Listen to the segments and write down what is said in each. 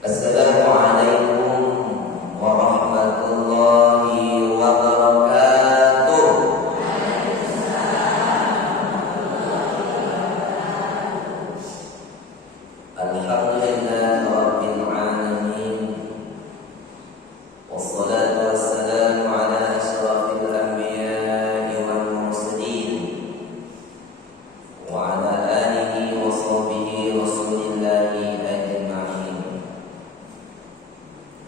Assalamualaikum warahmatullahi wabarakatuh. Alhamdulillah rabbil alamin. Wassalatu wassalamu ala asyrafil anbiya'i wal mursalin wa ala alihi wa sahbihi rasulillahi ajma'in.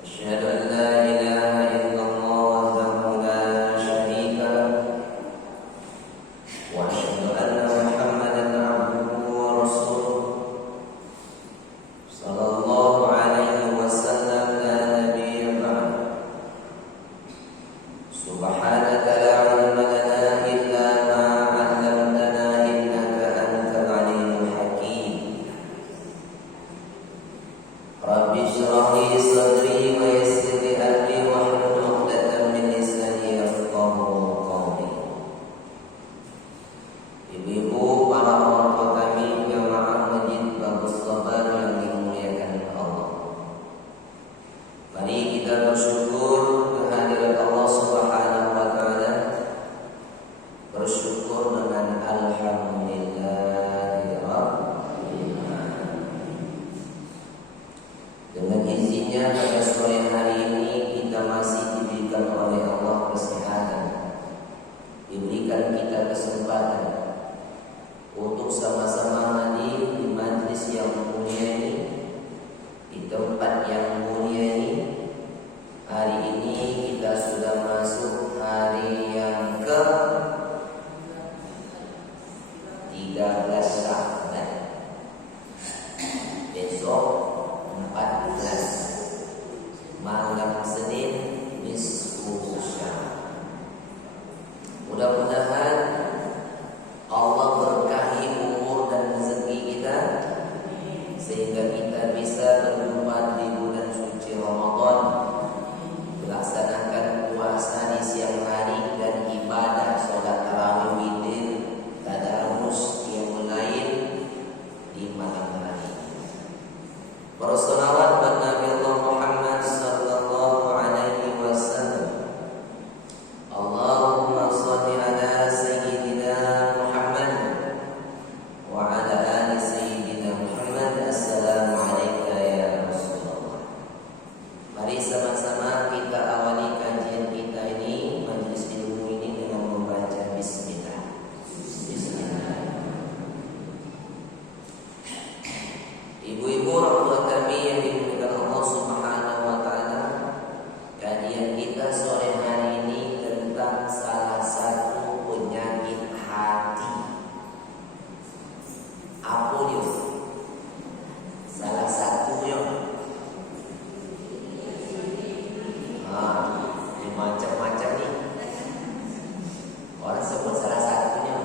Asyhadu an la ilaha illallah wahdahu la syarika lahu wa asyhadu anna Muhammadan abduhu wa rasuluh sallallahu alaihi wasallam la nabiyya ba'd. Subhanaka la ilma lana illa ma 'allamtana innaka antal alimul hakim. Rabbi shrah li sadri wa yassir li amri wahlul 'uqdatam min lisani yafqahu qawli. Ibu-ibu, para orang tua kami, jamaah masjid Bagus Sabar yang dimuliakan Allah. Mari kita bersyukur kehadirat Allah Subhanahu wa taala. Bersyukur dengan alhamdulillahi rabbil alamin. Dengan izinnya pada sore hari ini kita masih diberikan oleh Allah kesehatan, diberikan kita kesempatan untuk sama-sama hadir di majlis yang mulia ini, di tempat yang mulia ini. Hari ini kita sudah masuk hari yang ke-13 Sya'ban. Besok 14, malam Senin nisfu Sya'ban. Mudah-mudahan Allah berkahi umur dan rezeki kita sehingga kita bisa berjumpa di bulan suci Ramadan, melaksanakan puasa di siang hari dan ibadah sholat tarawih, witir, tadarus, qiyamul lail di malam hari. Bersolawat kepada Nabi Allah Muhammad sallallahu alaihi wasallam. Allahumma shalli ala sayyidina Muhammad wa ala ali sayyidina Muhammad. Assalamu alayka ya Rasulullah. Mari sama-sama kita awali kajian kita ini, majelis ilmu ini, dengan membaca bismillah. Bismillah. Ibu-ibu, orang tua kami yang dimuliakan Allah Subhanahu wa taala, kajian kita sore hari ini tentang salah satu penyakit hati. Apa dia? Salah satunya. Ini macam-macam nih. Orang sebut salah satunya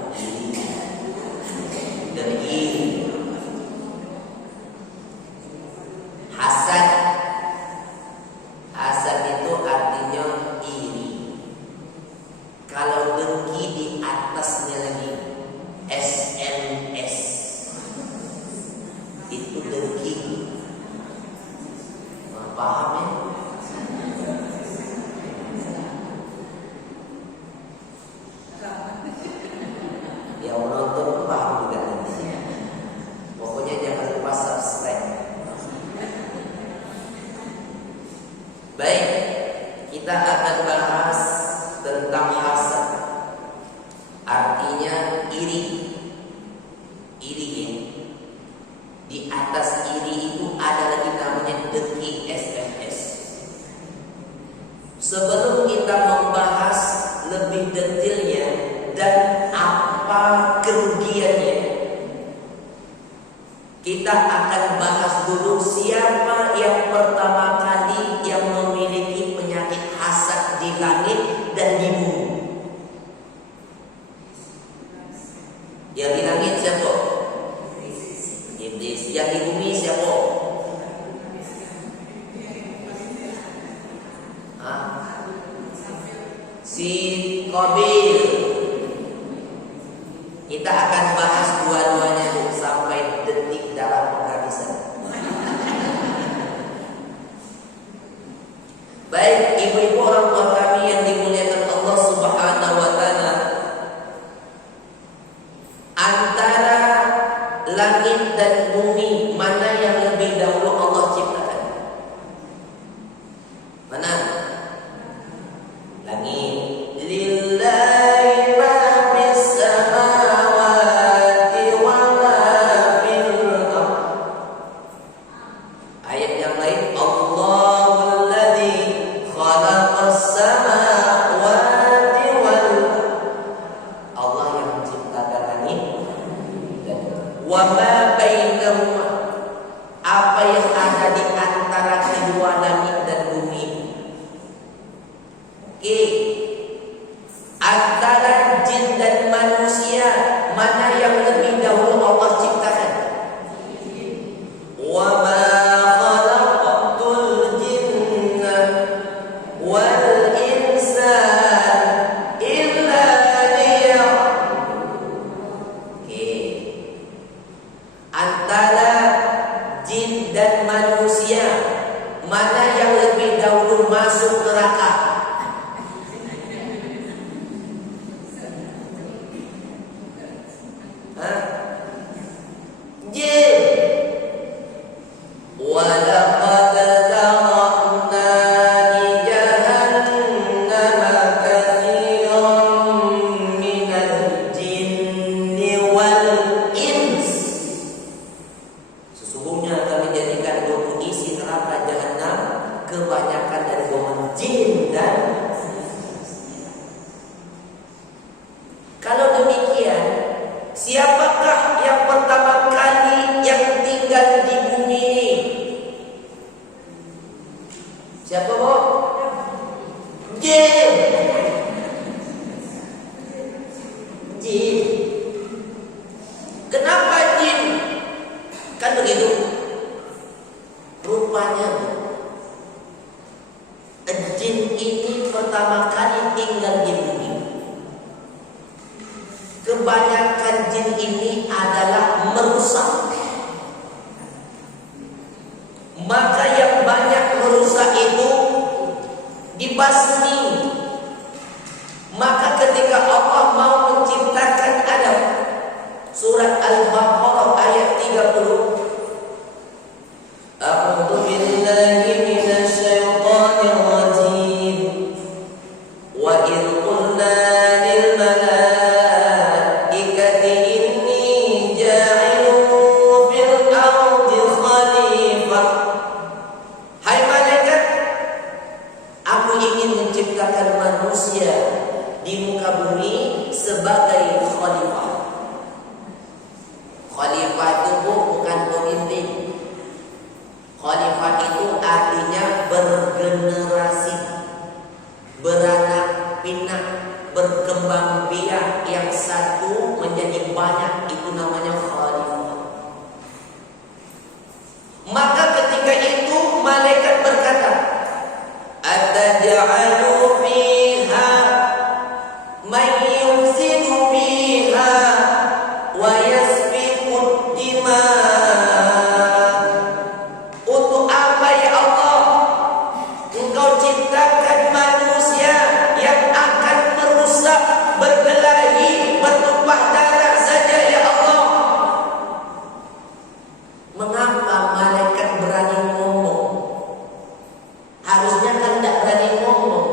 dengki, hasad. Hasad itu artinya iri. Kalau dengki di atasnya lagi SMS, itu dengki. Paham ya? Yang menonton paham juga nanti. Pokoknya jangan lupa subscribe. Baik, kita akan bahas tentang hasad. Artinya iri. Iri ya. Di atas iri itu ada lagi namanya dengki, SMS. Sebelum kita membahas lebih detailnya dan apa kerugiannya, kita akan bahas dulu siapa yang pertama kali yang memiliki penyakit hasad di langit dan di bumi. Yang di langit siapa? Iblis. Yang di bumi siapa? Si Qabil. Kita akan bahas dua-duanya sampai detail. Antara langit dan bumi, mana yang lebih dahulu Allah ciptakan? Mana? Langit. Lillahi ma fis samawati wa ma fil ardh. Ayat yang lain, Allahul ladzi khalaqas samawati wal ardh. Allah yang menciptakan langit dan wa ma bainahuma, apa yang ada di antara kedua langit dan bumi. Oke. Antara jin dan manusia, mana yang lebih dahulu Allah ciptakan? Wa ma khalaqtul jinna wal insa illa liya'budun. Oke. Antara jin dan manusia, mana yang lebih dahulu masuk neraka? Jin. Walaqad zara'na li jahannama katsiran minal jinni wal ins. Sesungguhnya kami jadikan untuk isi neraka jahanam kebanyakan dari golongan jin dan kalau demikian, siapakah yang pertama kali yang tinggal di bumi ini? Siapa, Bu? Jin. Jin. Kenapa jin? Kan begitu. Rupanya jin ini pertama kali tinggal di bumi. Kebanyakan jin ini adalah merusak. Maka yang banyak merusak itu dibasmi. Maka ketika Allah mau menciptakan Adam, surat Al-Baqarah ayat 30, A'udzu billahi minasy syaithanir rajim. Wa idh qulna lil malaikati inni ja'ilun fil ardi khalifah. Hai malaikat, aku ingin menciptakan manusia di muka bumi sebagai khalifah. Khalifah itu bukan pemimpin. Khalifah itu artinya bergenerasi, beranak pinak, berkembang biak, yang satu menjadi banyak, itu namanya khalifah. Maka ketika itu malaikat berkata, Ataj'alu fiha man yufsidu fiha wa yasfiku dima. Untuk apa ya Allah Engkau ciptakan manusia yang akan merusak, berkelahi, bertumpah darah saja ya Allah? Mengapa malaikat berani ngomong? Harusnya kan tidak berani ngomong.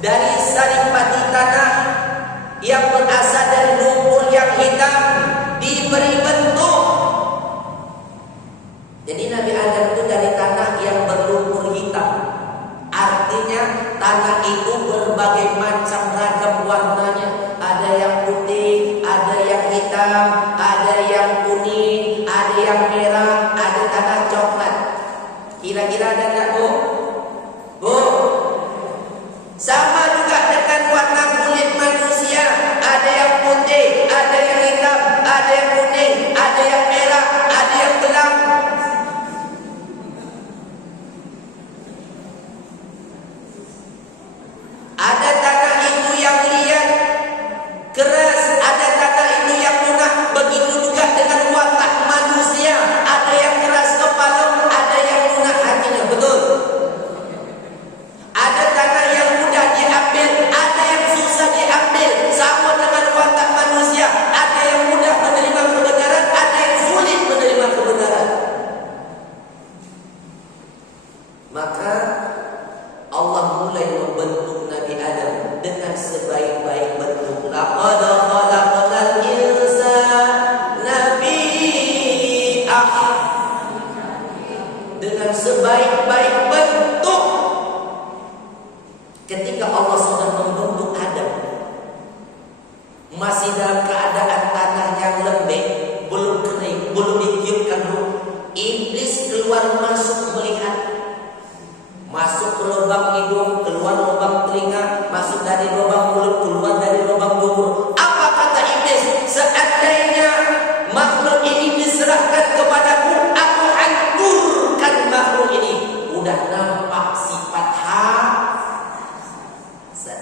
dari saripati tanah yang berasal dari lumpur yang hitam diberi bentuk. Jadi Nabi Adam itu dari tanah yang berlumpur hitam. Artinya tanah itu berbagai macam ragam warnanya. Ada yang putih, ada yang hitam, ada yang kuning, ada yang merah, ada tanah coklat. Kira-kira ada nggak, Bu? Bu? Sama juga dengan warna kulit manusia. Ada yang putih, ada yang hitam, ada yang kuning, ada yang merah, ada yang gelap. Ada tanah itu yang liat, keras, ada tanah itu yang lunak. Begitu juga dengan watak manusia. Ada yang keras kepala, ada yang lunak hatinya. Betul? Ada tanah yang mudah diambil, ada yang susah diambil. Sama dengan watak manusia. Ada yang mudah menerima kebenaran, ada yang sulit menerima kebenaran. Maka Allah mulai membentuk Nabi Adam dengan sebaik-baik bentuk. Laqad khalaqnal insana fi ahsani, dengan sebaik-baik bentuk. Ketika Allah sudah membentuk Adam, masih dalam keadaan tanah yang lembek, belum kering, belum ditiupkan ruh. Iblis keluar masuk melihat. Masuk ke lubang hidung, keluar lubang telinga, masuk dari lubang mulut, keluar dari lubang dubur. Apa kata iblis? Seandainya makhluk ini diserahkan kepadaku, aku hancurkan makhluk ini. Udah nampak sifat hasad.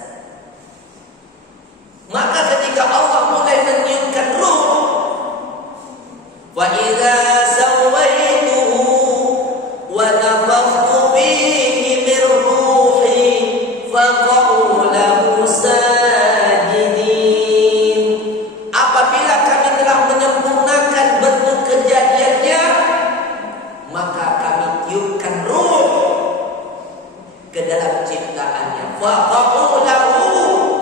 Maka ketika Allah mulai meniupkan ruh, wa idza sawaituhu wa nafakhtu fihi min ruhi faqa'u lahu sajidin. Apabila kami telah menyempurnakan bentuk kejadiannya, maka kami tiupkan ruh ke dalam ciptaannya. Faqa'u lahu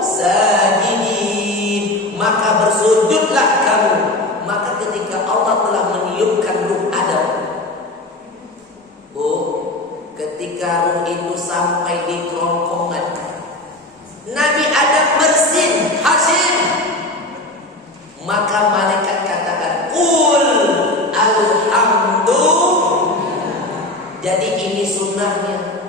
sajidin, maka bersujudlah kamu. Maka ketika Allah telah meniupkan ruh Adam, Bu, ketika ruh itu sampai di kerongkongan, Nabi Adam bersin, hasil. Maka malaikat katakan, Qul alhamdulillah. Jadi ini sunnahnya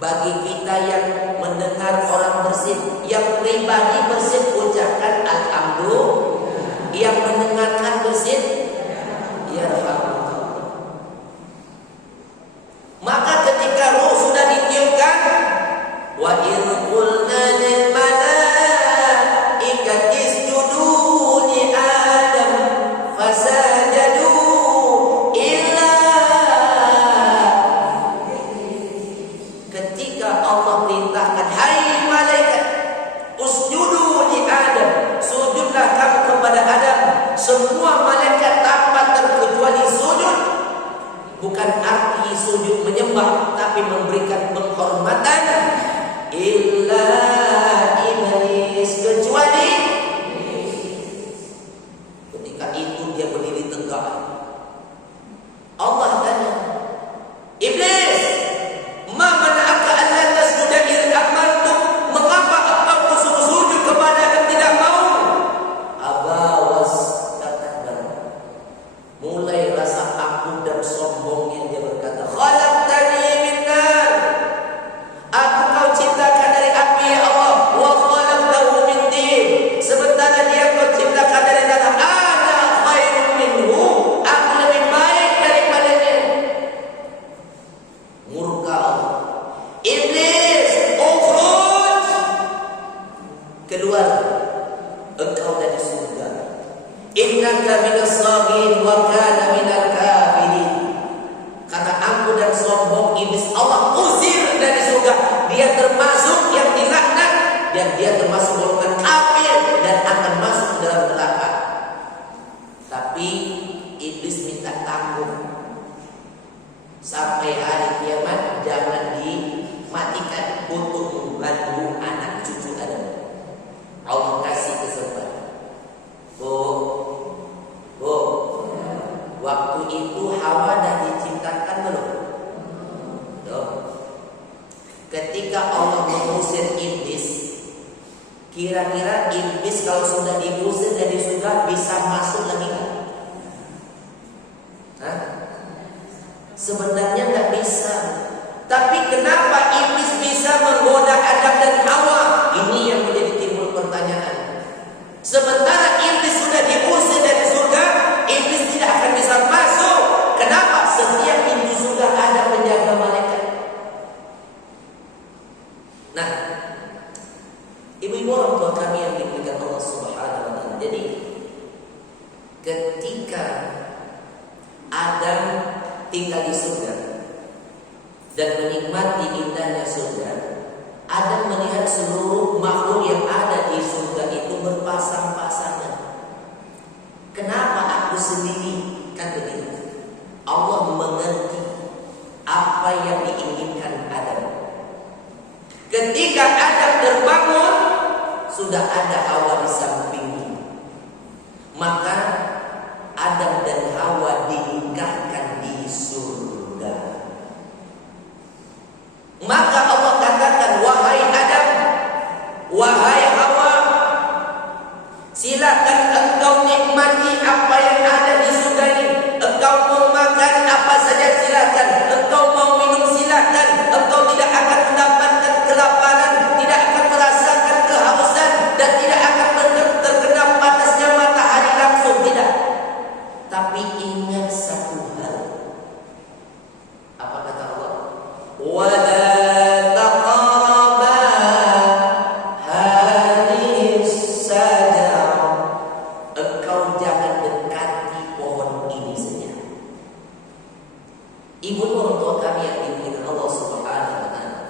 bagi kita yang mendengar orang bersin. Yang pribadi bersin ucapkan alhamdulillah. Yang mendengarkan bersin, ya alhamdulillah. Maka ketika ruh sudah ditiupkan, wa in qulna lil malaikati isjudu li Adam fasajadu illa. Ketika Allah perintahkan, hai malaikat, usjudu li Adam, sujudlah kamu kepada Adam. Semua malaikat tanpa terkecuali sujud. Bukan arti sujud menyembah, tapi memberikan penghormatan. Illa iblis, kecuali ketika itu dia berdiri tegak. Allah tanya, iblis, ma mana'aka alla tasjuda idh amartuk? Mengapa engkau suruh sujud kepada yang tidak mau? Aba wastakbar. Mulai rasa aku dan sombongnya dia berkata, khalaqtani min nar, aku kau ciptakan dari api ya Allah, wa khalaqtahu min tin, sementara dia kau ciptakan dari tanah. Ana khairun minhu, aku lebih baik daripadanya. Murka Allah. Iblis, ukhruj, keluar engkau dari surga. Innaka minas saghin wa kana minal kafirin. Karena aku dan sombong iblis, Allah usir dari surga. Dia termasuk yang dilaknat, dan dia termasuk golongan kafir dan akan masuk ke dalam neraka. Tapi iblis minta tanggung sampai hari kiamat, jangan dimatikan untuk mandu anak cucu Adam. Allah kasih kesempatan. Bu, waktu itu Hawa dah diciptakan belum? Belum. Ketika Allah mengusir iblis, kira-kira iblis kalau sudah diusir dari surga bisa masuk lagi nggak? Hah? Sebenarnya nggak bisa. Tapi kenapa iblis bisa menggoda Adam dan Hawa? Ini yang menjadi timbul pertanyaan. Sementara iblis sudah diusir dari surga, iblis tidak akan bisa masuk. Kenapa? Setiap pintu surga ada penjaga malaikat. Nah, ibu-ibu orang tua kami yang dimuliakan Allah Subhanahu wa taala. Jadi ketika Adam tinggal di surga dan menikmati indahnya surga, Adam melihat seluruh makhluk yang ada di surga itu berpasang-pasangan. Kenapa aku sendiri? Kan begitu. Allah mengerti apa yang diinginkan Adam. Ketika Adam terbangun, sudah ada Hawa di sampingnya. Maka Adam dan Hawa dinikahkan di surga. Maka Allah katakan, wahai Adam, wahai Hawa, silakan engkau nikmati apa yang ada di surga ini. Engkau mau makan apa saja silakan, engkau mau minum silakan. Engkau tidak akan mendapatkan kelaparan, tidak akan merasakan kehausan, dan tidak akan terkena panasnya matahari langsung, tidak. Tapi ingat satu hal. Apa kata Allah? Wala taqraba hadhihi sajarah. Engkau jangan dekati pohon ini saja. Ibu orang tua kami yang dimuliakan Allah Subhanahu wa taala.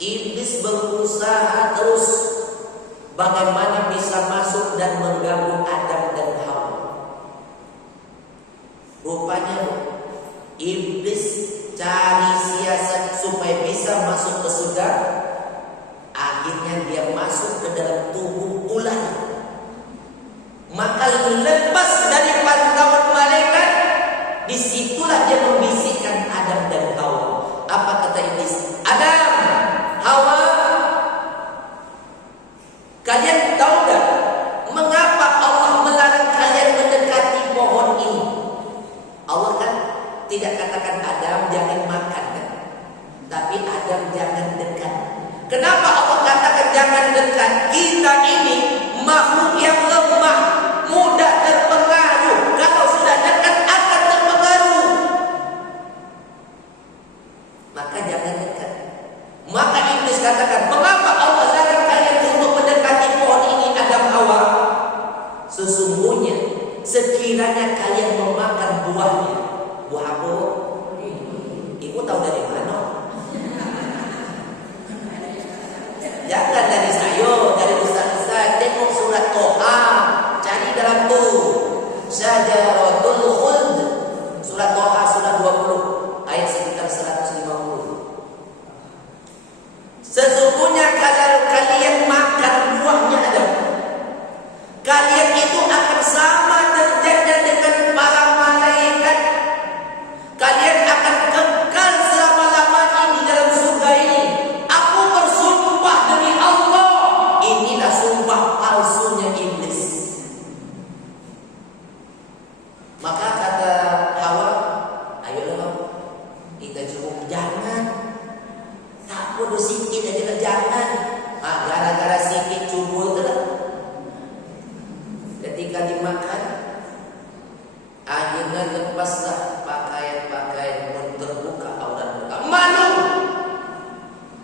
Iblis berusaha terus bagaimana bisa masuk dan mengganggu Adam dan Hawa. Rupanya iblis cari siasat supaya bisa masuk ke surga. Akhirnya dia masuk ke dalam tubuh ular. Maka lepas dari pantauan malaikat, disitulah dia membisikkan Adam dan Hawa. Apa kata iblis? Adam, Hawa, kalian tahu gak mengapa Allah melarang kalian mendekati pohon ini? Allah kan tidak katakan Adam jangan makan kan? Tapi Adam jangan dekat. Kenapa Allah katakan jangan dekat? Kita ini makhluk yang lemah, mudah terpengaruh. Kalau sudah dekat akan terpengaruh. Maka jangan dekat. Maka iblis katakan, mengapa Allah larang kalian untuk mendekati pohon ini Adam Hawa? Sesungguhnya sekiranya kalian memakan buahnya, buah apa? Ibu tahu dari mana? Jangan dari saya, dari Ustaz. Tengok surat Toha, cari dalam tu Syajaratul Khuld. Surat Toha surat 20 ayat sekitar 150. Sesungguhnya kalau kalian makan buahnya Adam, kalian itu akan sama derajatnya dengan para malaikat. Kalian akan kekal selama-lamanya di dalam surga ini. Aku bersumpah demi Allah. Inilah sumpah palsunya iblis. Maka kata Hawa, ayolah kita cukup jangan. Tak perlu sikit aja jangan. Gara-gara sikit cubul tu lah. Ketika dimakan, akhirnya lepaslah pakaian-pakaian pun terbuka aurat muka. Malu,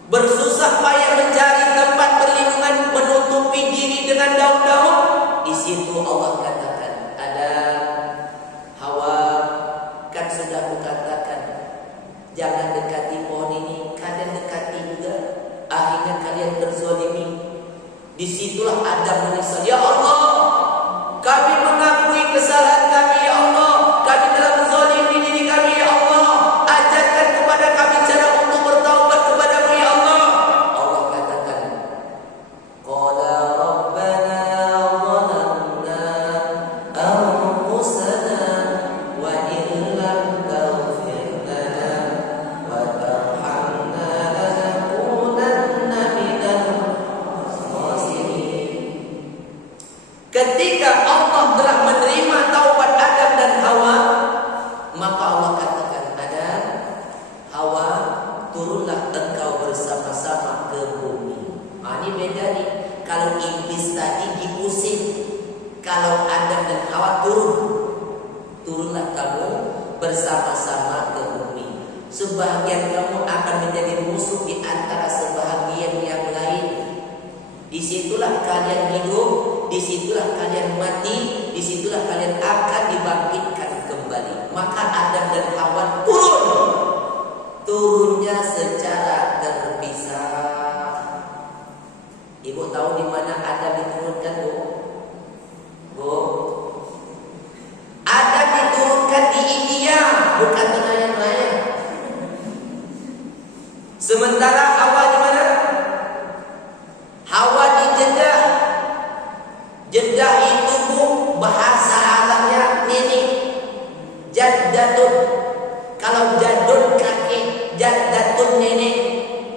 bersusah payah mencari tempat perlindungan, menutupi diri dengan daun-daun. Di situ Allah katakan, ada Hawa, kan sudah kukatakan jangan dekati pohon ini. Kalian dekati juga, akhirnya kalian terzalimi. Disitulah Adam menyesal. Ya Allah, kami mengakui kesalahan kami ya Allah. Kami telah menzalimi diri kami ya Allah. Ajarkan kepada kami cara untuk bertaubat kepada-Mu ya Allah. Allah umat iblis tadi diusir. Kalau Adam dan Hawa turunlah kamu bersama-sama ke bumi. Sebahagian kamu akan menjadi musuh di antara sebahagian yang lain. Disitulah kalian hidup, disitulah kalian mati, disitulah kalian akan dibangkitkan kembali. Maka Adam dan Hawa turunnya secara terpisah. Ibu tahu di mana Adam diturunkan, Bu? Bu, Adam diturunkan di India, bukan di layang-layang. Sementara Hawa di mana? Hawa di Jeddah. Jeddah itu, Bu, bahasa Arabnya ini jaddatun. Kalau jadun kakek, jaddatun nenek.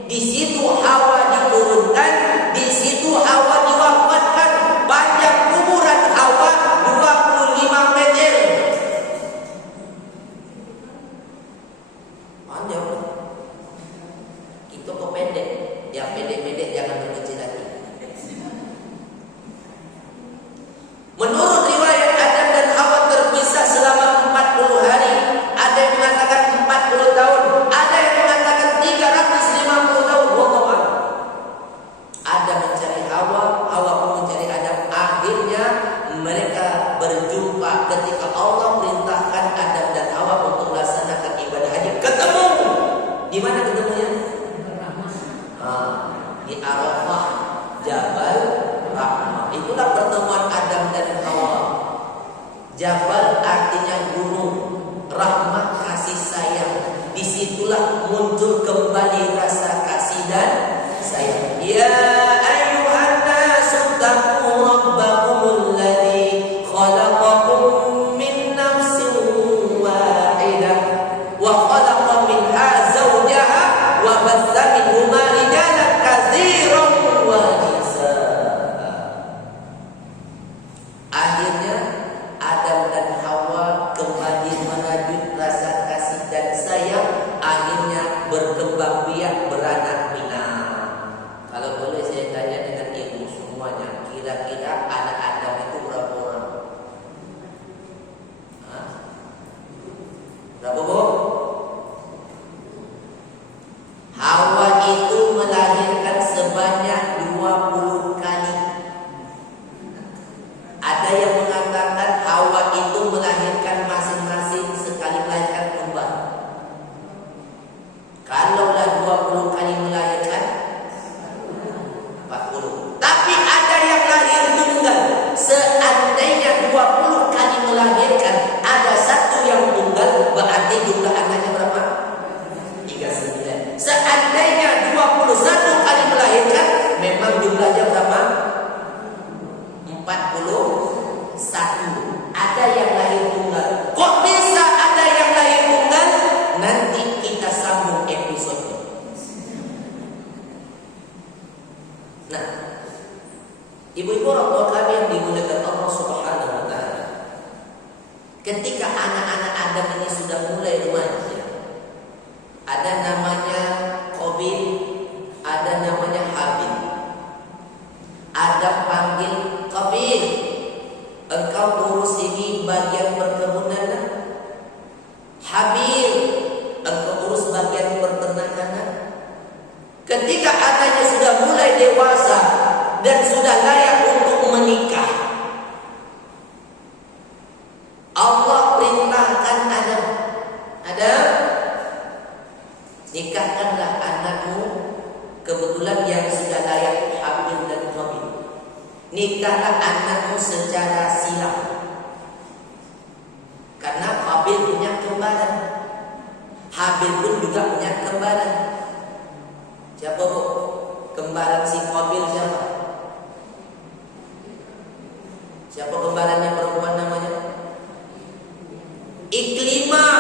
Di situ Hawa diturunkan, di situ Hawa diwafatkan. Panjang kuburan Hawa 25 meter. Panjang. Itu kok pendek. Yang pendek-pendek jangan kecil lagi. Menurut riwayat Adam dan Hawa terpisah selama 40 hari. Ada yang mengatakan 40 tahun, ada yang mengatakan 350 tahun. Wallahu. Adam mencari Hawa, Hawa pun mencari Adam. Akhirnya mereka berjumpa ketika Allah perintahkan Adam dan Hawa untuk melaksanakan ibadah haji. Ketemu. Di mana ketemunya? Di Arafah, Jabal Rahmah. Itulah pertemuan Adam dan Hawa. Jabal artinya gunung, rahmah kasih sayang. Disitulah muncul kembali rasa kasih dan sayang. Ya ayyuhan nasu taqu rabbakumul ladzi khalaqakum min nafsin wahidah wa khalaqa minha zawjaha wa batha minhuma rijalan katsiran wa nisaa. Akhirnya Adam dan Hawa kembali merajut rasa kasih dan sayang. Akhirnya berkembang biak, beranak pinak. Kalau boleh saya tanya dengan ibu semuanya, kira-kira anak Adam itu berapa orang? Berapa, Bu? Hawa itu melahirkan sebanyak 20 kali. Ada yang mengatakan Hawa itu melahirkan masing-masing sekali melahirkan kembar. Kalaulah 20 kali melahirkan 40. Tapi ada yang lahir tunggal. Seandainya 20 kali melahirkan, ada satu yang tunggal, berarti jumlah anaknya berapa? 39. Seandainya 21 kali melahirkan, memang jumlahnya berapa? 41. Ada yang lahir tunggal. Kok bisa ada yang lahir tunggal? Nanti kita sambung episode. Nah, ibu-ibu orang tua kami yang dimuliakan Allah Subhanahu wa taala. Ketika anak-anak Adam ini sudah mulai remaja, ada namanya Qabil, ada namanya Habil. Adam panggil Qabil, engkau urus ini bagian perkebunan. Habil, engkau urus bagian peternakan. Ketika anaknya sudah mulai dewasa dan sudah layak untuk menikah, Allah perintahkan Adam, nikahkanlah anakmu. Kebetulan yang sudah layak Habil dan Qabil. Nikahlah anakmu secara silam. Karena Qabil punya kembaran, Habil pun juga punya kembaran. Siapa, Bu? Kembaran si Qabil siapa? Siapa kembarannya perempuan namanya? Iklimah.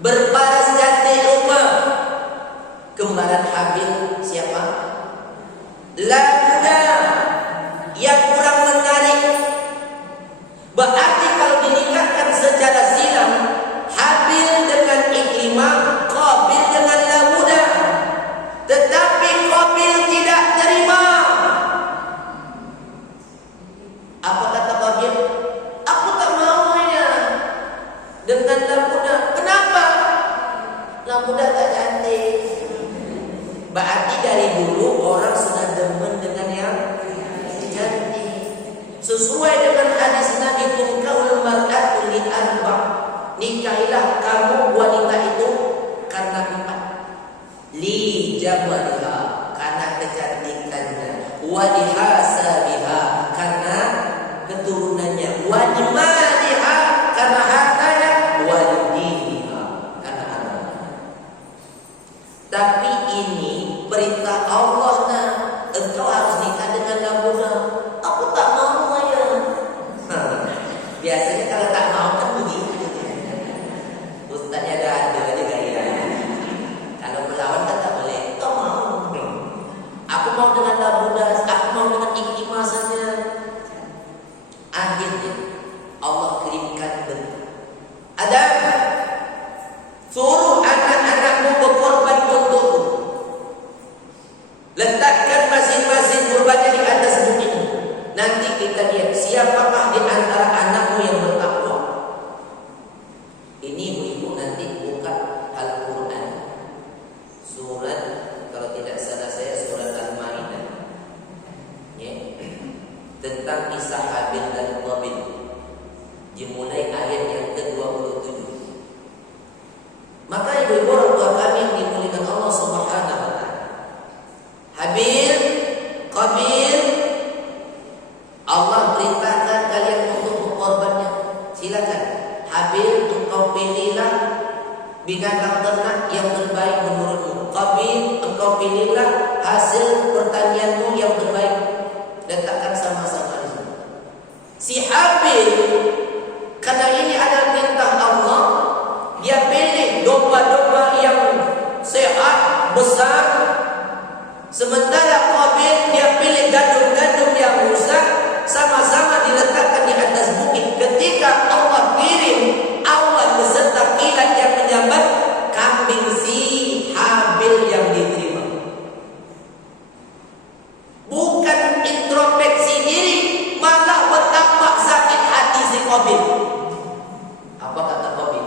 Berparas cantik rupa. Kembaran Habil siapa? Labuda, yang kurang menarik. Berarti kalau dinikahkan secara silam, Habil dengan Iklimah, Qabil dengan Labuda. Tetapi Qabil tidak terima. dari dulu orang sudah demen dengan yang cantik. Sesuai dengan hadis Nabi, tunkahul mar'atu li arba'. Nikahilah kamu wanita itu karena 4. Li jamaliha, karena kecantikannya. Wa li hasabiha, karena keturunannya. Wa li maliha, karena hartanya. Wa li diniha, karena agamanya. Tapi ini perintah Allah, nah, engkau harus nikah dengan Labuna. Aku tak mau, ayah. Biasanya kalau tak mau kan begitu. Ustaznya ada aja gaya. Kalau melawan kan tak boleh. Tak mau. Aku mau dengan Labuna, aku mau dengan Ikrimah saja. Akhirnya Allah kirimkan berita. Adam, suruh anak-anakmu berkorban untukku. Letakkan masing-masing kurbannya di atas bukit ini. Nanti kita lihat siapakah di antara anakmu yang bertakwa. Ini ibu-ibu nanti buka Al-Quran. Surat, kalau tidak salah saya, surat Al-Ma'idah. Ya. Tentang kisah Habil dan Qabil. Dimulai ayat yang ke-27. Maka ibu-ibu orang tua kami yang dimuliakan Allah Subhanahu wa ta'ala, Habil, Qabil, Allah perintahkan kalian untuk berkorbannya. Silakan. Habil, engkau pilihlah binatang ternak yang terbaik menurutmu. Qabil, engkau pilihlah hasil pertanianmu yang terbaik. Letakkan sama-sama di sini. Si Habil, karena ini adalah perintah Allah, dia pilih domba-domba yang sehat, besar. Sementara Qabil dia pilih gandum-gandum yang rusak, sama-sama diletakkan di atas bukit. Ketika Allah kirim awan beserta kilat yang menyambar, kambing si Habil yang diterima. Bukan introspeksi diri, malah betapa sakit hati si Qabil. Apa kata Qabil?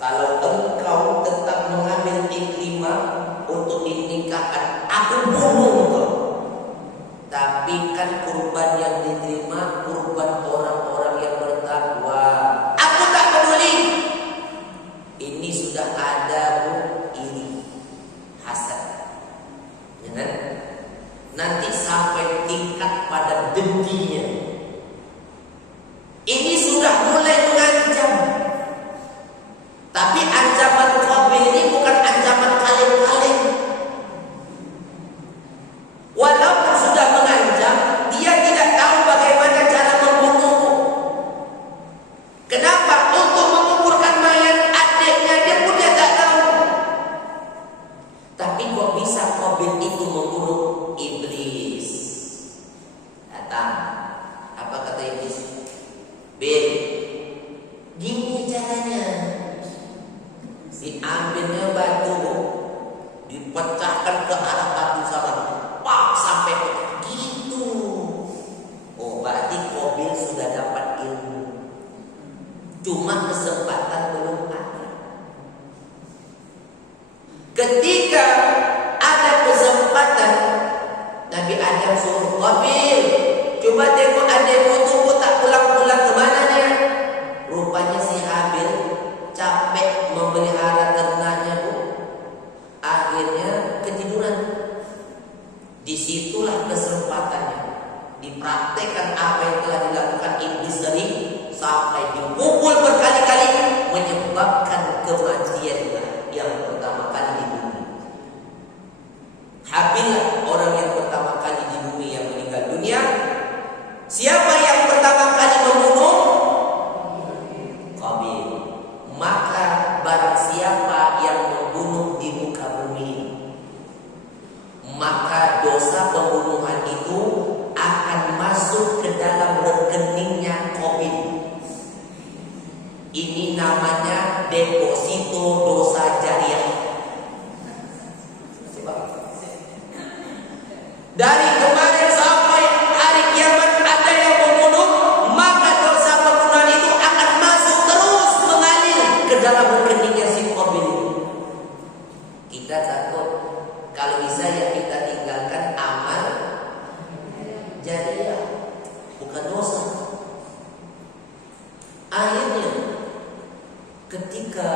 Kalau engkau tetap mengambil Ikrimah untuk dinikahkan, aku bunuh engkau. Tapi kan kurban yang diterima kurban orang-orang yang bertakwa. Aku tak peduli. Ini sudah ada iri, hasad, ya kan? Nanti sampai tingkat pada dengkinya. Ini sudah mulai mengancam. Tapi ancaman Qabil ini bukan ancaman kaleng-kaleng. Walaupun sudah mengancam, dia tidak tahu bagaimana cara membunuhmu. Kenapa? Untuk menguburkan mayat adiknya, dia pun dia tak tahu. Tapi kok bisa Qabil itu membunuh iblis? Datang. Apa kata iblis? Bil, gini caranya. Diambilnya batu, dipecahkan ke arah batu sama, pak sampai gitu. Oh, berarti Qabil sudah dapat ilmu. Cuma kesempatan belum ada. Ketika ada kesempatan, Nabi Adam suruh Qabil, coba tengok adikmu tunggu tak pulang-pulang kemana dia? Rupanya si Habil capek memelihara ternaknya, Bu. Akhirnya ketiduran. Disitulah kesempatannya dipraktekkan apa yang telah dilakukan iblis tadi, sampai dipukul berkali-kali, menyebabkan kematian yang pertama kali di bumi. Habil orang yang pertama kali di bumi yang meninggal dunia. Siapa yang pertama kali membunuh? Qabil. Maka barang siapa yang membunuh di muka bumi, maka dosa pembunuhan itu akan masuk ke dalam rekeningnya Qabil. Ini namanya deposito dosa jariah. Dari kemarin sampai hari kiamat ada yang membunuh, maka dosa pembunuhan itu akan masuk terus mengalir ke dalam rekeningnya si Qabil. Kita takut kalau bisa ya yang kita tinggalkan amal jariah, bukan dosa. Akhirnya ketika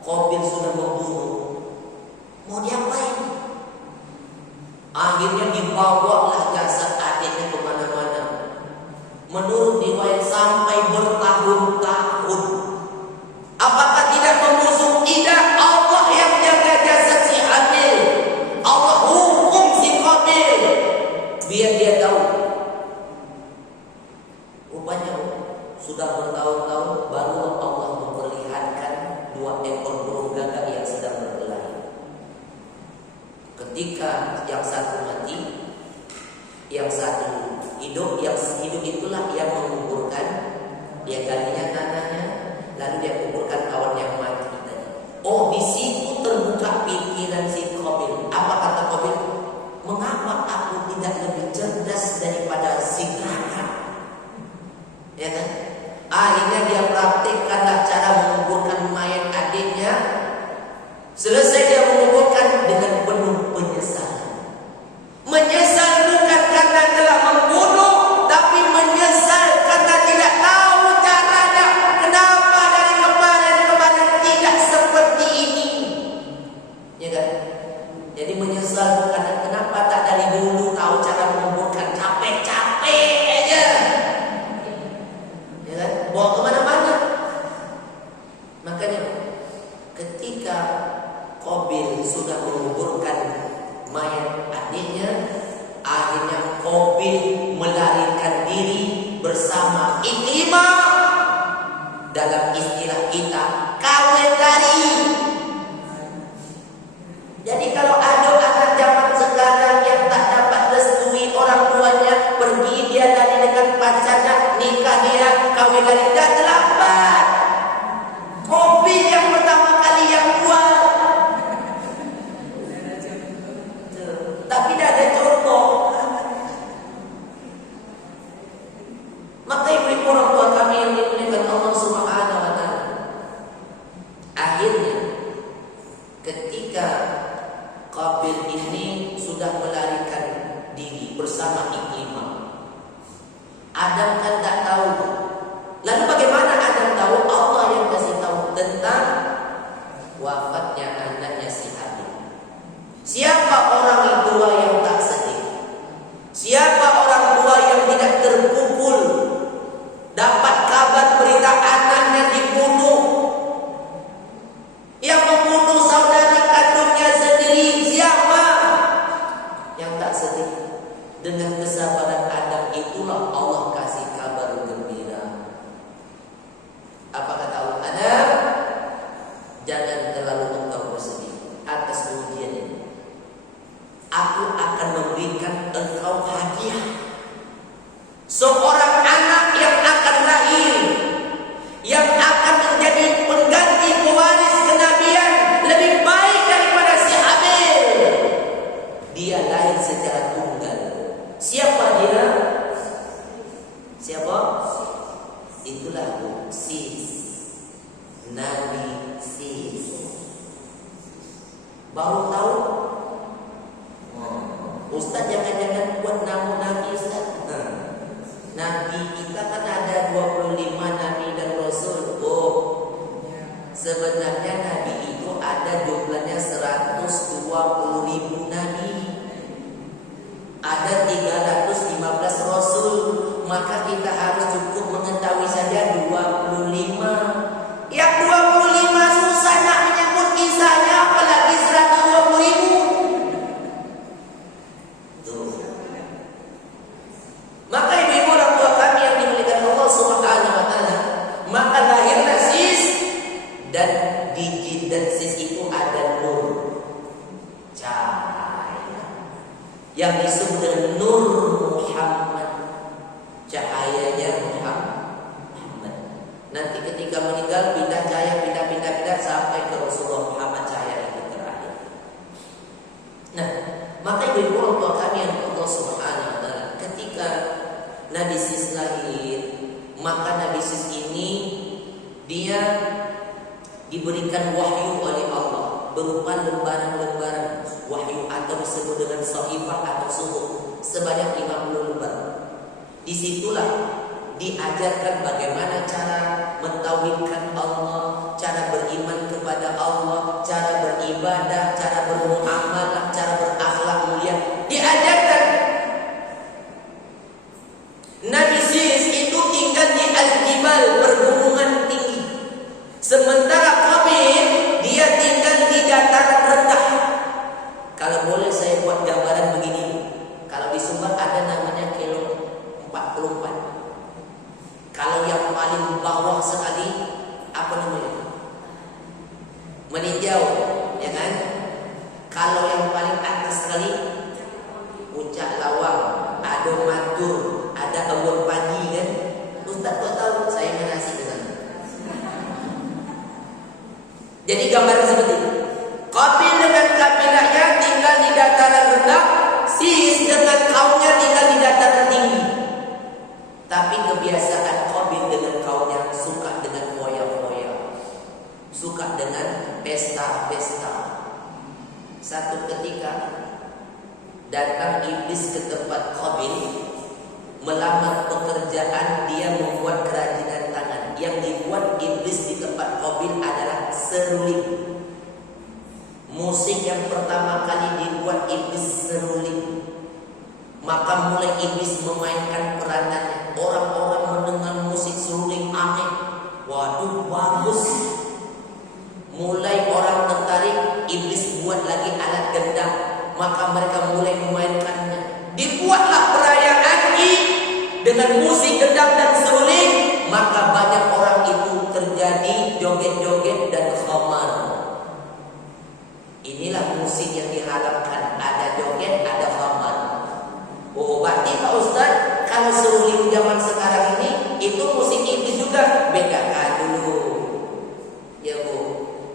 Qabil sudah membunuh, mau diapain? Akhirnya dibawalah jasad adiknya kemana-mana. Menurut riwayat sampai bertahun-tahun. Apakah tidak membusuk? Tidak. Allah yang jaga jasad si Qabil. Allah hukum si Qabil biar dia tahu. Rupanya sudah bertahun-tahun baru Allah memperlihatkan 2 ekor burung gagak yang sedang berkelahi. Ketika yang satu mati, yang satu hidup, yang hidup itulah yang menguburkan, dia galinya tanahnya, lalu dia kuburkan kawan yang mati tadi. Oh, di situ terbuka pikiran si Qabil. Apa kata Qabil? Mengapa aku tidak lebih cerdas daripada si Raka? Ya kan? Akhirnya dia praktikkanlah cara menguburkan mayat adiknya. Selesai dia menguburkan dengan penuh penyesalan. Menyesal bukan karena telah membunuh, tapi menyesal karena tidak tahu caranya. Kenapa dari kemarin tidak seperti ini? Ya kan? Jadi menyesal bukan kenapa tak dari dulu tahu cara menguburkan. Capek-capek aja. Ya kan? Bawa kemana-mana. Makanya ketika Qabil sudah menguburkan mayat adiknya, akhirnya Qabil melarikan diri bersama Ikrimah. Dalam istilah kita, kawin lari. Jadi kalau ada anak zaman sekarang yang tak dapat restui orang tuanya, pergi dia lari dengan pacarnya, nikah dia, kawin lari, dah terlambat. Qabil yang pertama kali yang buat. Tapi tidak ada contoh. Maka ibu-ibu orang tua kami yang dimuliakan Allah Subhanahu wa taala, akhirnya ketika Qabil ini sudah melarikan diri bersama Ikrimah, Adam kan tak tahu. Lalu bagaimana Adam tahu? Allah yang kasih tahu tentang wafatnya anaknya si Habil. Siapa orang tua yang tak sedih? Siapa orang tua yang tidak terpukul dapat kabar berita anaknya dibunuh? Yang membunuh saudara kandungnya sendiri, siapa? Yang tak sedih. Dengan kesabaran Adam itulah Allah kasih kabar gembira. Apa kata Allah? Adam, jangan terlalu engkau bersedih atas ujian ini. Aku akan memberikan engkau hadiah, seorang anak yang akan lahir, yang akan menjadi pengganti pewaris kenabian lebih baik daripada si Habil. Dia lahir secara tunggal. Siapa dia? Siapa? Itulah Sis, Nabi Sis. Baru tahu? Ustaz jangan-jangan buat nama Nabi Ustaz. Nabi kita kan ada 25 Nabi dan Rasul. Oh, sebenarnya Nabi itu ada jumlahnya 120.000 Nabi. Ada 315 Rasul. Maka kita harus cukup mengetahui saja 25. Yang 25 susah nak menyebut kisahnya, apalagi 120.000. Maka ibu-ibu orang tua kami yang dimuliakan Allah Subhanahu wa taala, maka lahirlah Sis, dan di jidat Sis itu ada nur, cahaya yang disebut dengan Nur Muhammad, cahayanya Muhammad. Nanti ketika meninggal pindah cahaya, pindah sampai ke Rasulullah Muhammad, cahaya itu terakhir. Nah, maka ibu-ibu orang tua kami yang Allah Subhanahu wa taala, ketika Nabi Sis lahir, maka Nabi Sis ini dia diberikan wahyu oleh Allah berupa lembaran-lembaran wahyu atau disebut dengan sahifah atau suhuf sebanyak 50 lembar. Disitulah diajarkan bagaimana cara mentauhidkan Allah, cara beriman kepada Allah, cara beribadah, cara bermuamalah, cara berakhlak mulia. Diajarkan. Nabi Sis itu tinggal di Al-Jibal, pergunungan tinggi. Sementara Qabil dia tinggal di dataran rendah. Kalau boleh saya buat gambaran begini. Kalau di Sumbar ada namanya kilo 44. Kalau yang paling bawah sekali apa namanya? Meninjau, ya kan? Kalau yang paling atas sekali Puncak Lawang, ada Matur, ada Embun Pagi kan? Ustaz kok tahu saya menasi ke sana. Jadi gambaran seperti itu. Qabil dengan kabilahnya tinggal di dataran rendah, Sis dengan kaumnya tinggal di dataran tinggi. Tapi kebiasaan Qabil dengan kaumnya suka dengan foya-foya, suka dengan pesta-pesta. Satu ketika datang iblis ke tempat Qabil melamar pekerjaan, dia membuat kerajinan tangan. Yang dibuat iblis di tempat Qabil adalah seruling. Musik yang pertama kali dibuat iblis seruling. Maka mulai iblis memainkan peranannya. Orang-orang mendengar musik seruling aneh. Waduh, bagus. Mulai orang tertarik, iblis buat lagi alat gendang. Maka mereka mulai memainkannya. Dibuatlah perayaan Id dengan musik gendang dan seruling. Maka banyak orang itu terjadi joget-joget dan khamar. Inilah musik yang diharapkan. Ada joget, ada khamar. Oh, berarti Pak Ustaz, kalau seruling zaman sekarang ini itu musik iblis juga. Bedakan dulu, ya Bu.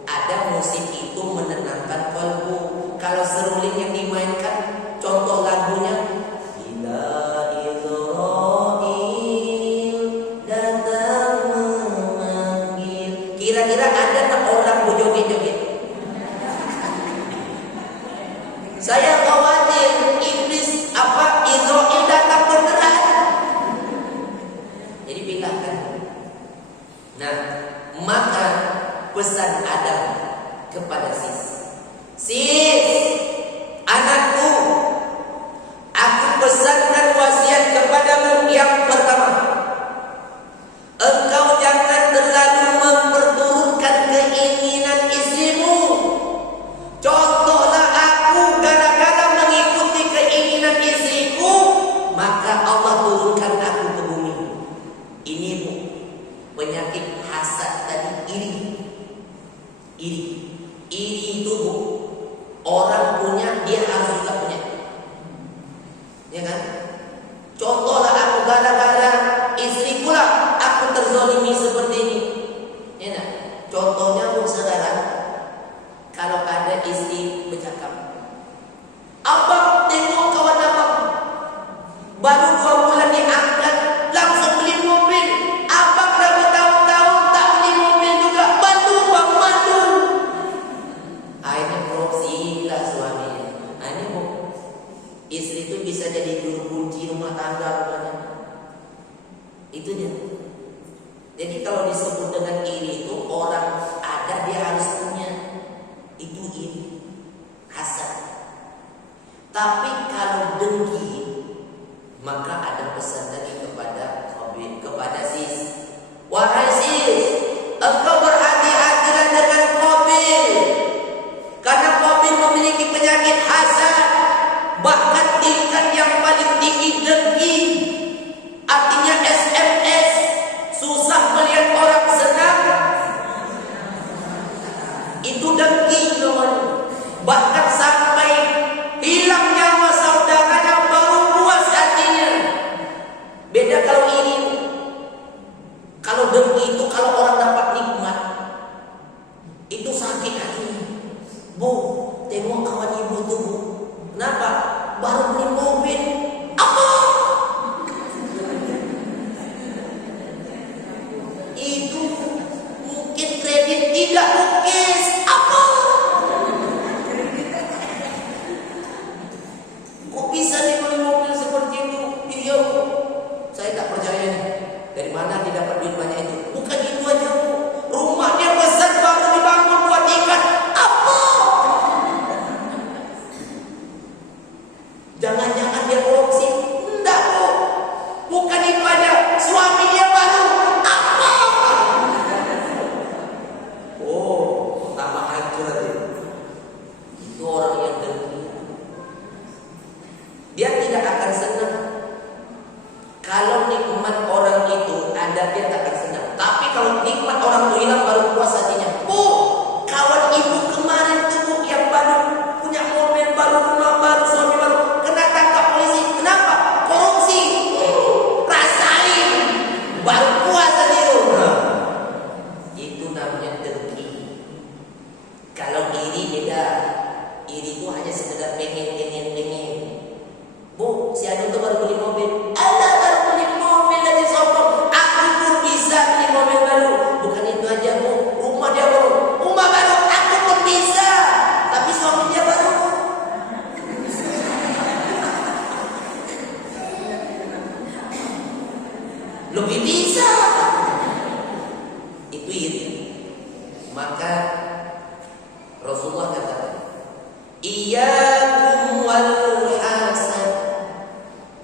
Ada musik itu menenangkan kalbu. Kalau seruling yang dimainkan, contoh lagunya Bila Israil datang memanggil. Kira-kira ada tak orang berjoget-joget? Saya khawatir iblis Israel datang beneran. Jadi bedakan. Nah, maka pesan Adam kepada Sis, anakku, aku pesankan wasiat kepadamu. Yang pertama, engkau jangan terlalu memperturutkan keinginan istrimu. Contohlah aku, gara-gara mengikuti keinginan istriku, maka Allah turunkan aku ke bumi. Ini Bu, penyakit hasad tadi, iri. Iri itu Bu, orang punya dia harus juga punya, ya kan? Contohlah aku, gara-gara istriku lah aku terzolimi seperti ini, ya kan? Contohnya Bu saudara, kalau ada istri bercakap, abang tengok kawan abang baru 2 bulan diangkat langsung beli mobil. Abang dah bertahun-tahun tak beli mobil juga. Bantu bang, bantu. Akhirnya korupsi lah suaminya. Ini Bu, istri itu bisa jadi juru kunci rumah tangga rupanya. Itu dia. Jadi kalau disebut dengan iri itu, orang ada dia harus punya. Itu iri, hasad. Tapi kalau dengki, maka ada pesan tadi kepada Qabil, kepada Sis. Wahai Sis, engkau berhati-hatilah dengan Qabil, karena Qabil memiliki penyakit hasad, bahkan tingkat yang paling tinggi dengki. Artinya SMS, susah melihat orang senang, itu dengki namanya. Bahkan sampai hilang nyawa saudaranya baru puas hatinya. Beda kalau ini. Kalau dengki itu, kalau orang dapat nikmat, itu sakit hatinya. Bu, tengok kawan ibu tuh Bu, bisa dibeli mobil seperti itu? Iya Bu. Saya tak percaya nih. Dari mana dia dapat duit banyak itu? Bukan itu aja Bu. Rumah dia besar baru dibangun buat ikan. Apa? Jangan-jangan dia korupsi? Enggak Bu. Bukan itu aja. Suami dia baru. Apa? Oh, tambah hancur aja. Itu orang yang dengki. Dia tidak akan senang. Kalau nikmat orang itu ada, dia tak akan senang. Tapi kalau nikmat orang itu hilang, baru puas hatinya. Kawan ibu kemarin tuh Bu, yang baru punya mobil baru, rumah baru, suami baru, kena tangkap polisi. Kenapa? Korupsi. Rasain. Baru puas hati itu. Itu namanya dengki. Kalau iri beda. Iri itu hanya sekedar pengen. Bu, si Anu tuh baru beli mobil. Alah, baru beli mobil aja sombong. Aku pun bisa beli mobil baru. Bukan itu aja Bu, rumah dia baru. Rumah baru, aku pun bisa. Tapi suami dia baru. Lebih bisa. Itu iri. Maka Rasulullah katakan, iyyakum wal hasad.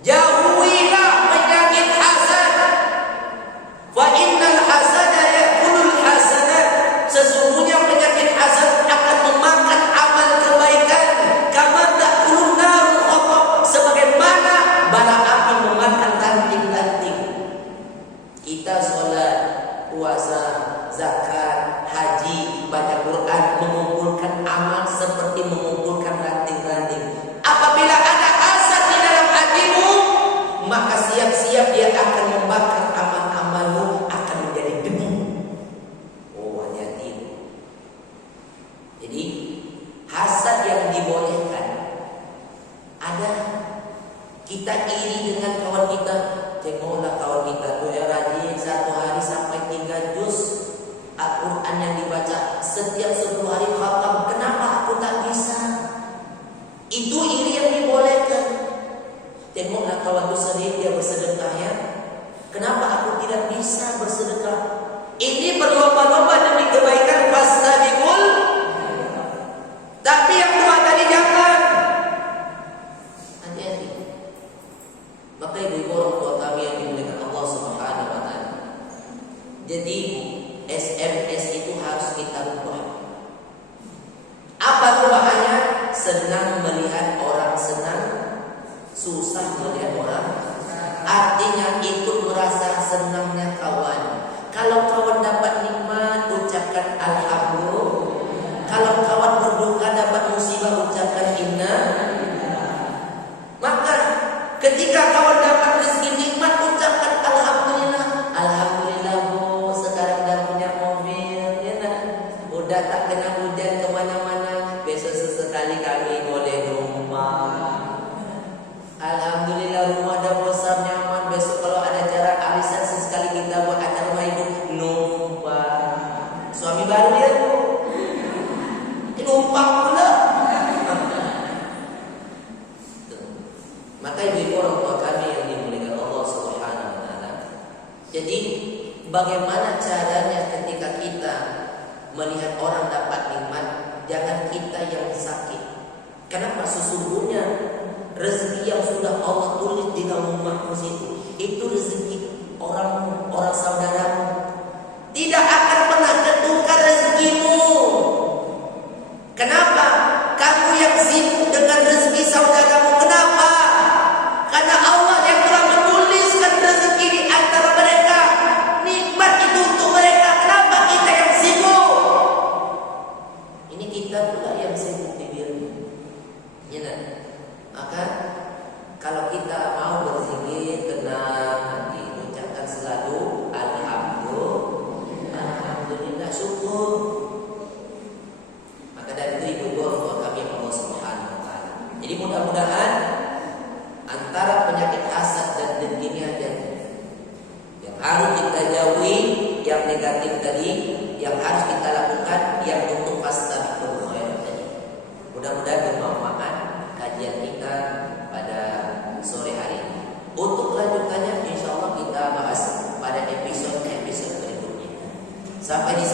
Jauhilah penyakit hasad. Fa innal hasada ya'kulul hasanat. Sesungguhnya penyakit hasad akan memakan amal kebaikan. Kama ta'kulun narul khatab. Sebagaimana bara api memakan ranting-ranting. Kita sholat, puasa, zakat, haji, baca Quran, mengumpulkan amal seperti mengumpulkan ranting-ranting. Apabila ada hasad di dalam hatimu, maka siap-siap dia akan membakar amal-amalmu, akan menjadi debu. Oh, hati-hati. Jadi hasad yang dibolehkan ada. Kita iri dengan kawan kita. Tengoklah kawan kita tuh ya rajin, satu hari sampai 3 juz Al-Quran yang dibaca, setiap 10 hari khatam. Kenapa aku tak bisa? Itu iri yang dibolehkan. Tengoklah kawan itu sering dia bersedekah ya. Kenapa aku tidak bisa bersedekah? Ini berlomba-lomba demi kebaikan, fastabiqul. Tapi yang dua tadi jangan. Hati-hati. Maka ibu orang tua kami yang dimuliakan Allah Subhanahu wa taala. Jadi SMS itu harus kita rubah. Apa perubahannya? Senang melihat orang senang, susah melihat orang. Artinya ikut merasa senangnya kawan. Kalau kawan dapat nikmat, ucapkan alhamdulillah. Kalau kawan berduka dapat musibah, ucapkan inna. Maka ketika kawan dapat rezeki nikmat, ucapkan alhamdulillah. Alhamdulillah Bu, sekarang dah punya mobil, ya nak. Udah tak kena hujan kemana-mana. Besok sesekali kami boleh rumah. Alhamdulillah rumah dah besar nyaman. Besok kalau ada acara arisan sesekali kita buat acara rumah ibu, numpang. Suami baru ya Bu, numpang pula. Maka ibu orang tua kami yang dimuliakan Allah Subhanahu wa taala. Jadi bagaimana caranya ketika kita melihat orang dapat nikmat, jangan kita yang sakit. Kenapa? Sesungguhnya rezeki yang sudah Allah tulis di dalam mahfuz itu rezeki orang saudaramu. Tidak akan pernah tertukar rezekimu. Kenapa? Kamu yang sibuk dengan rezeki saudaramu. Kenapa? Karena Allah yang telah menuliskan rezeki di antara mereka. Nikmat itu untuk mereka. Kenapa kita yang sibuk? Ini kita pula yang sibuk bibirnya. Ya, maka kalau kita mau berzikir, tenang hati, ucapkan selalu alhamdulillah, syukur. Maka dari itu orang tua kami Allah Subhanahu wa taala. Jadi mudah-mudahan antara penyakit hasad dan dengki ini ada yang harus kita jauhi, yang negatif tadi, yang harus kita lakukan, yang untuk fastabiqul khairat tadi. Mudah-mudahan bermanfaat kajian kita pada Sampai di